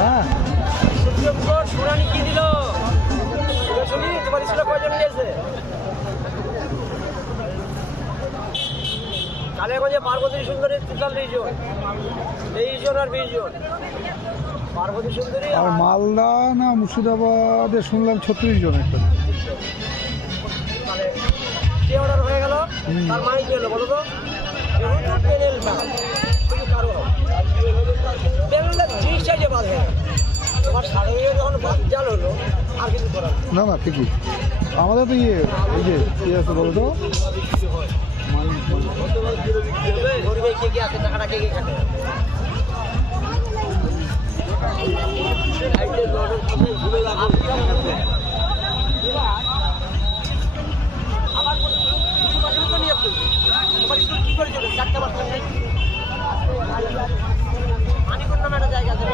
হ্যাঁ supreme court শুনানি কি দিল? শুনি তোমার স্কুলে কয়জন নিয়েছে? কালিয়াগঞ্জে পার্বতী সুন্দরী 43 জন, 23 জন আর 20 জন। পার্বতী সুন্দরী আর মালদা না মুর্শিদাবাদে শুনলাম 36 জন একটা। তাহলে যে অর্ডার হয়ে গেল তার মানে কি হলো বলো তো? যেহেতু প্যানেলটা শুধু কারো প্যানেলটা 3 সাইডে বাদ হয়ে গেল। তোমার সাড়ে যখন জাল হলো আর কিছু করার না না ঠিকই আমাদের তো এই যে কি আছে বলো তো গরিবে কে আছে টাকাটা কে খাটে? আবার কি করে চলবে? 4টা বাচ্চা মানিকর নামে একটা জায়গা আছে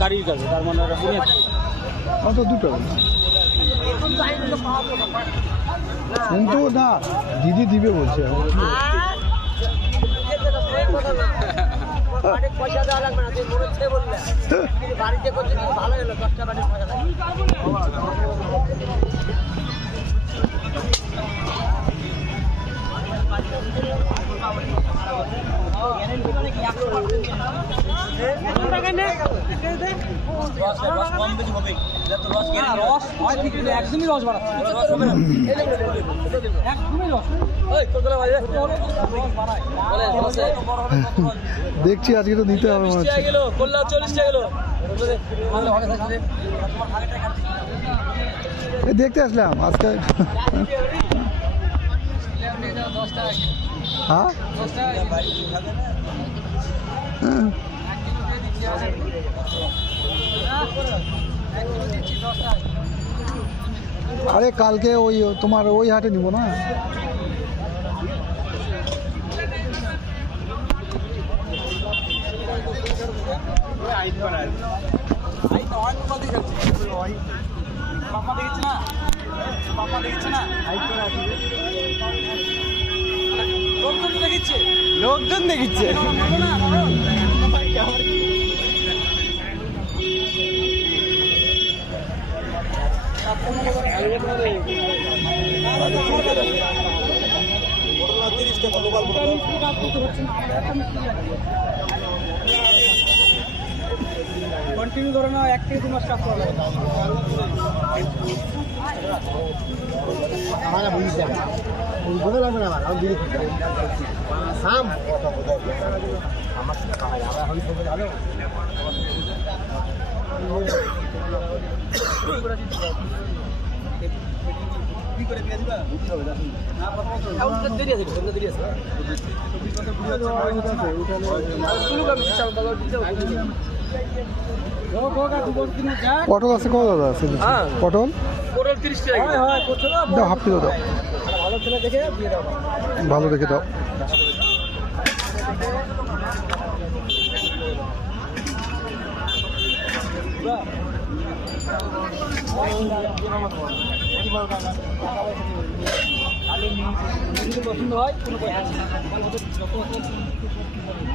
গাড়ির কাছে, তার মানে তো দুটো কিন্তু না দিদি দিবে বলছে পয়সা দেওয়া লাগবে না, তুই মনে হচ্ছে বললে বাড়িতে করছে ভালো হলো 10টা বাড়ির পয়সা লাগবে। একদমই রস বাড়াচ্ছে, দেখছি আজকে তো নিতে হবে মনে হচ্ছে। 40 টাকা গেল। এই দেখতে আসলাম আজকে। হ্যাঁ আরে কালকে ওই তোমার ওই হাটে নিব না। লোকজন দেখিচ্ছে। কন্টিনিউ ধরে না 1 থেকে 2 মাস কাজ করা লাগে। আমার বুঝি দেখ বুঝতে লাগবে না আমার দিদি সাম আমার খাই আমরা হই সব ভালো কি করে দিয়ে দিবা বুঝতে হবে না প্রথমত না দেরি আছে বন্ধ দেরি আছে শুরু করব চাল বাজার দিতে পটল আছে কত দাদা আছে? পটল 30 টাকা হয় পটল দাও হাফ কিলো দাও, ভালো ছেলে দেখে দিয়ে দাও, ভালো দেখে দাও। পছন্দ হয় কোনো